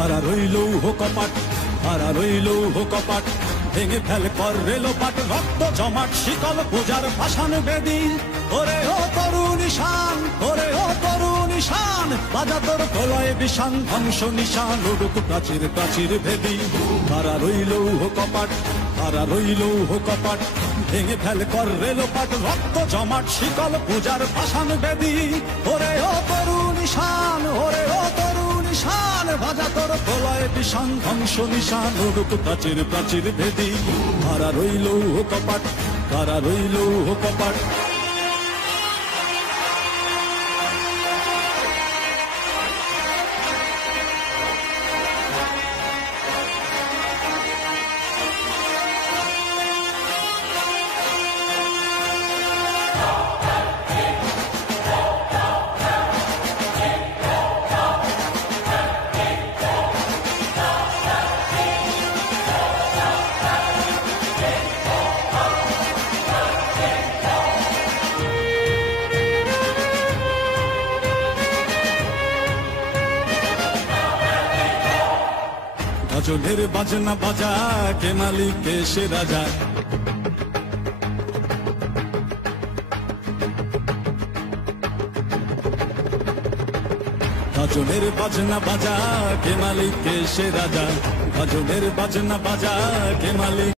হারা রইল কপাট, হারা রইল কপাট, ভেঙে ফেল কর রেলোপাট, রক্ত জমাট শিকল পূজার ভাসান বেদি। ওরে ও তরুণ ঈশান, ওরে ও তরুণ ঈশান, বাজা তোর প্রলয় বিষান, ধ্বংস নিশান উড়ুক প্রাচীর প্রাচীর ভেদি। হারা রইল কপাট, হারা রইল কপাট, ভেঙে ফেল কর রেলোপাট, রক্ত জমাট শিকল পূজার ভাসান বেদি। ওরে ও তরুণ ঈশান, ওরে ও তরুণ ঈশান, বাজা তোর প্রলয় বিষান, ধ্বংস নিশান উড়ুক প্রাচীর প্রাচীর ভেদি। হারা রইল কপাট, হারা রইল কপাট। গাজনের বাজনা বাজা, কে মালিক কে সে রাজা। গাজনের বাজনা বাজা, কে মালিক কে সে রাজা। গাজনের বাজনা বাজা, কে মালিক।